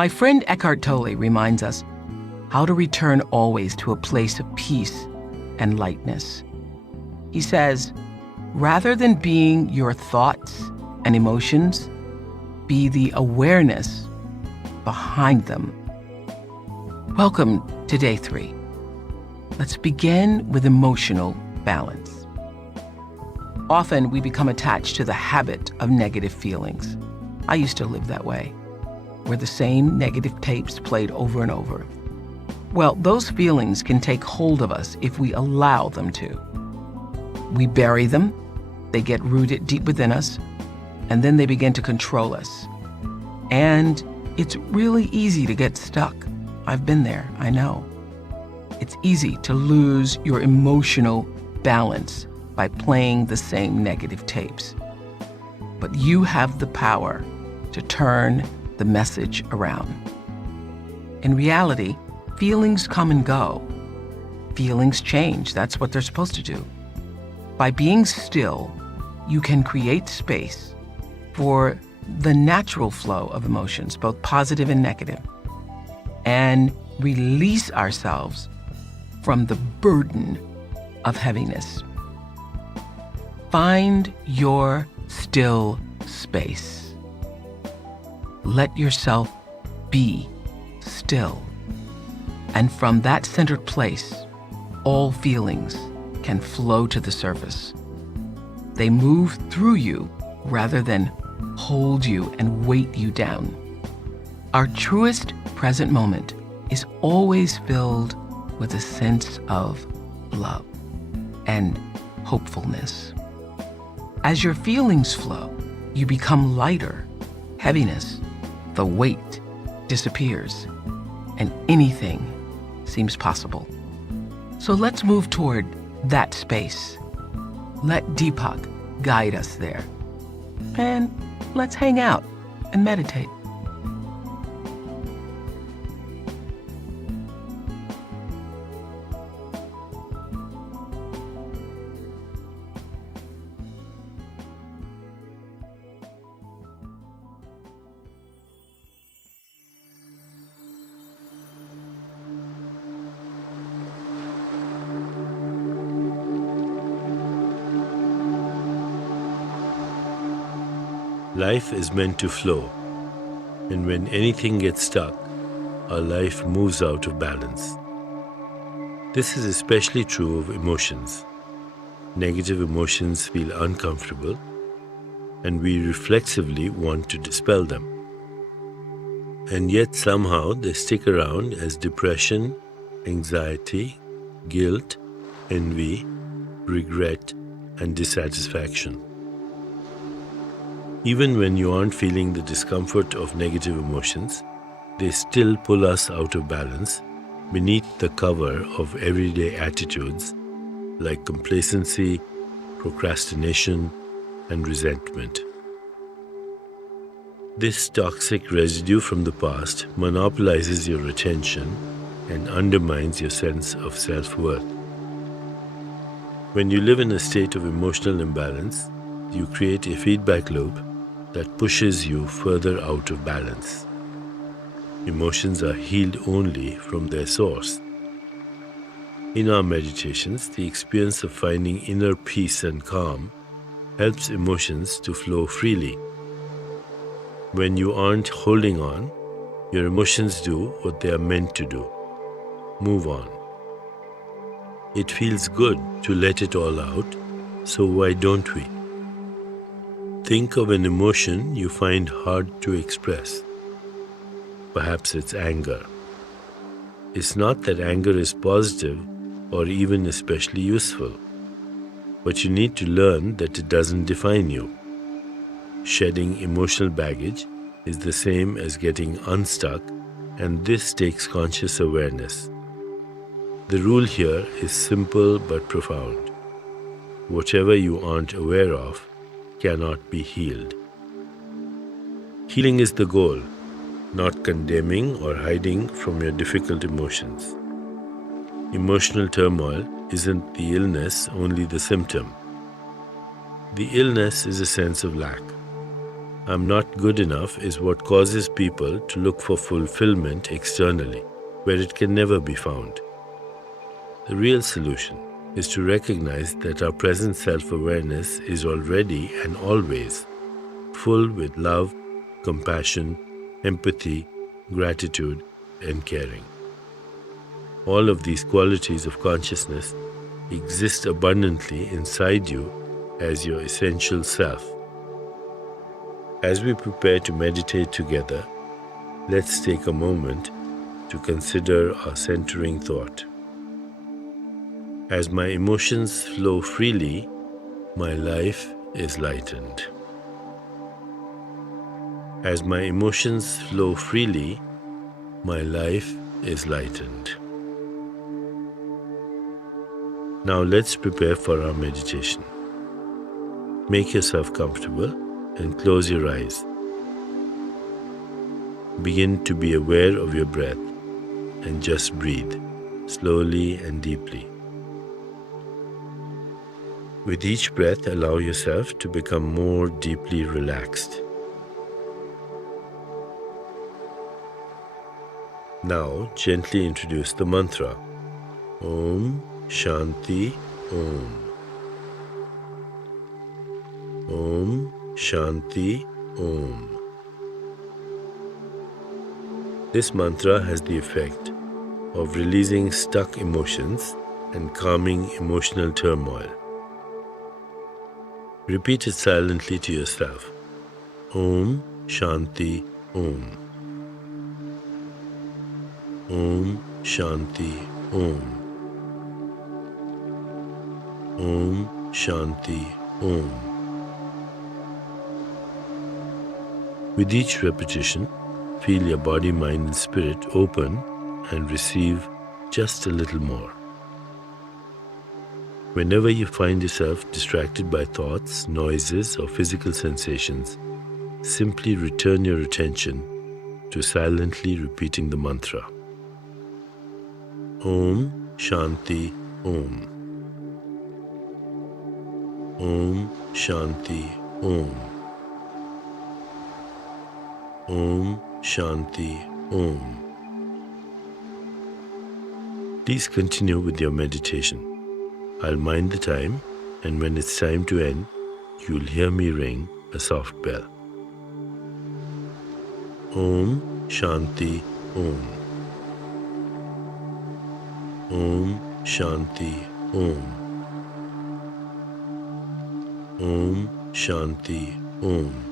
My friend Eckhart Tolle reminds us how to return always to a place of peace and lightness. He says, rather than being your thoughts and emotions, be the awareness behind them. Welcome to day 3. Let's begin with emotional balance. Often we become attached to the habit of negative feelings. I used to live that way, where the same negative tapes played over and over. Well, those feelings can take hold of us if we allow them to. We bury them, they get rooted deep within us, and then they begin to control us. And it's really easy to get stuck. I've been there, I know. It's easy to lose your emotional balance by playing the same negative tapes. But you have the power to turn the message around. In reality, feelings come and go. Feelings change. That's what they're supposed to do. By being still, you can create space for the natural flow of emotions, both positive and negative, and release ourselves from the burden of heaviness. Find your still space. Let yourself be still. And from that centered place, all feelings can flow to the surface. They move through you rather than hold you and weight you down. Our truest present moment is always filled with a sense of love and hopefulness. As your feelings flow, you become lighter. Heaviness, the weight, disappears, and anything seems possible. So let's move toward that space. Let Deepak guide us there. And let's hang out and meditate. Life is meant to flow, and when anything gets stuck, our life moves out of balance. This is especially true of emotions. Negative emotions feel uncomfortable, and we reflexively want to dispel them. And yet somehow they stick around as depression, anxiety, guilt, envy, regret, and dissatisfaction. Even when you aren't feeling the discomfort of negative emotions, they still pull us out of balance beneath the cover of everyday attitudes like complacency, procrastination, and resentment. This toxic residue from the past monopolizes your attention and undermines your sense of self-worth. When you live in a state of emotional imbalance, you create a feedback loop that pushes you further out of balance. Emotions are healed only from their source. In our meditations, the experience of finding inner peace and calm helps emotions to flow freely. When you aren't holding on, your emotions do what they are meant to do: move on. It feels good to let it all out, so why don't we? Think of an emotion you find hard to express. Perhaps it's anger. It's not that anger is positive or even especially useful, but you need to learn that it doesn't define you. Shedding emotional baggage is the same as getting unstuck, and this takes conscious awareness. The rule here is simple but profound. Whatever you aren't aware of cannot be healed. Healing is the goal, not condemning or hiding from your difficult emotions. Emotional turmoil isn't the illness, only the symptom. The illness is a sense of lack. I'm not good enough is what causes people to look for fulfillment externally, where it can never be found. The real solution is to recognize that our present self-awareness is already and always full with love, compassion, empathy, gratitude, and caring. All of these qualities of consciousness exist abundantly inside you as your essential self. As we prepare to meditate together, let's take a moment to consider our centering thought. As my emotions flow freely, my life is lightened. As my emotions flow freely, my life is lightened. Now let's prepare for our meditation. Make yourself comfortable and close your eyes. Begin to be aware of your breath and just breathe slowly and deeply. With each breath, allow yourself to become more deeply relaxed. Now, gently introduce the mantra, Om Shanti Om. Om Shanti Om. This mantra has the effect of releasing stuck emotions and calming emotional turmoil. Repeat it silently to yourself. Om Shanti Om. Om Shanti Om. Om Shanti Om. With each repetition, feel your body, mind, and spirit open and receive just a little more. Whenever you find yourself distracted by thoughts, noises, or physical sensations, simply return your attention to silently repeating the mantra. Om Shanti Om. Om Shanti Om. Om Shanti Om. Please continue with your meditation. I'll mind the time, and when it's time to end, you'll hear me ring a soft bell. Om Shanti Om. Om Shanti Om. Om Shanti Om.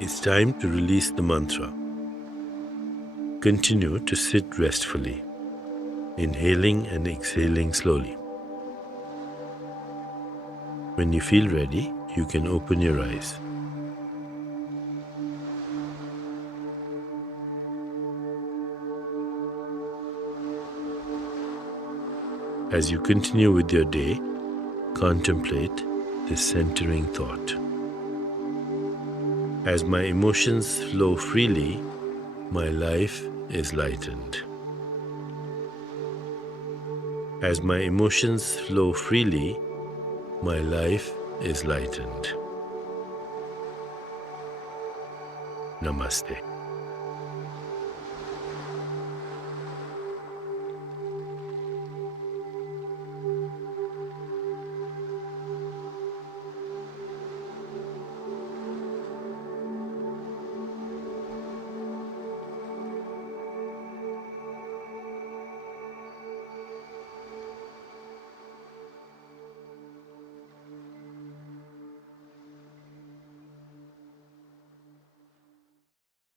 It's time to release the mantra. Continue to sit restfully, inhaling and exhaling slowly. When you feel ready, you can open your eyes. As you continue with your day, contemplate this centering thought. As my emotions flow freely, my life is lightened. As my emotions flow freely, my life is lightened. Namaste.